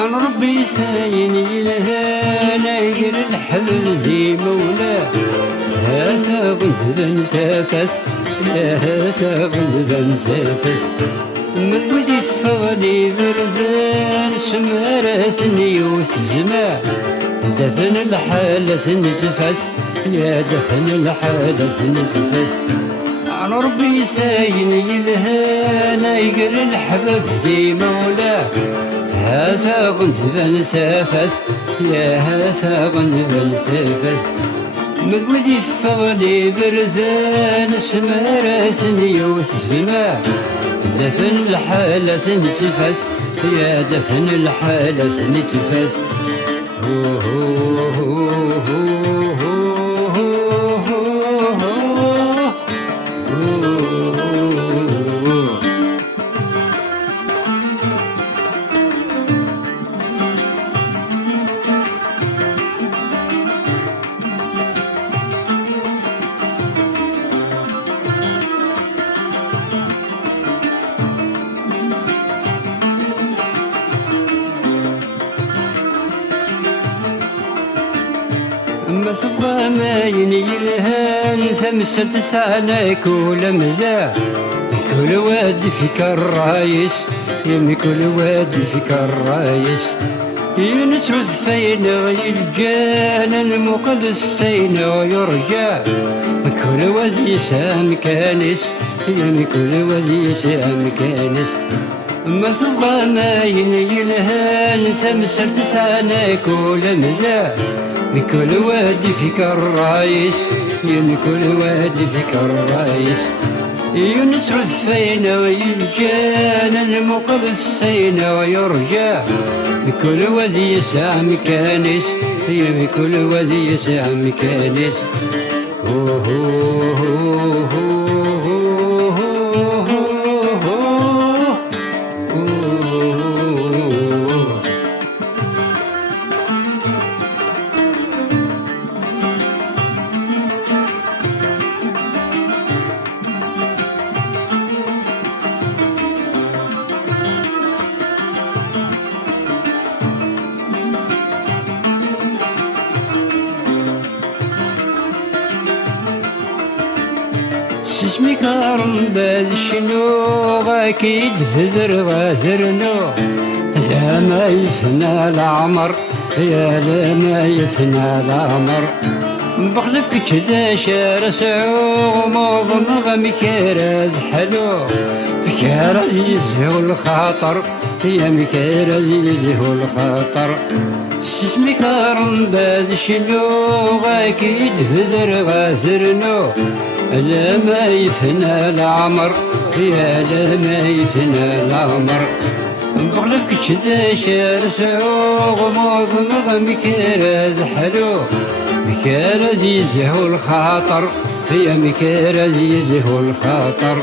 عن ربي ساين يلهانا يقر الحلل زي مولاه هاسا غنذبا سافس يا هاسا غنذبا سافس مذوزي فغلي برزان شمارة سنيوس جماع دفن الحالة سنجفس يا دفن الحالة سنجفس عن ربي ساين يلهانا يقر الحبب زي مولاه هاسا غنذبا سافس يا هاسا غنذبا سافس مذوزي فغلي برزان شمارة سنيوس جماع دفن الحالة سنتفس يا دفن الحالة سنتفس ما صبا ما ينيلهان سمسة تسعنا كل مزاع كل واد فيك الرايش يمي كل واد فيك الرايش يونس وزفينا يلقان المقدس سينا يرجع كل واد يسام كانش يمي كل واد يسام كانش ما صبا ما ينيلهان سمسة تسعنا كل مزاع بكل وادي فيك الرايش يا كل وادي فيك الرايش يونس رزفينا ويلجان المقرس سينا ويرجع بكل وادي يسع مكانش يا بكل وادي يسع مكانش شسمي كارم باذ شنو غاكيد فزر غازرنو لا ما يفنى العمر يا لا ما يفنى العمر بغلفك كذا شار سعو معظم غمي كراز حلو كراز يزهو الخاطر يا مكراز يزهو الخاطر شسمي كارم باذ شنو غاكيد فزر غازرنو لا ما يفنى العمر يا لا ما يفنى العمر بغلبك كذا شار سعوغ معظم غمي كراز حلو مكراز يزهو الخاطر يا مكراز يزهو الخاطر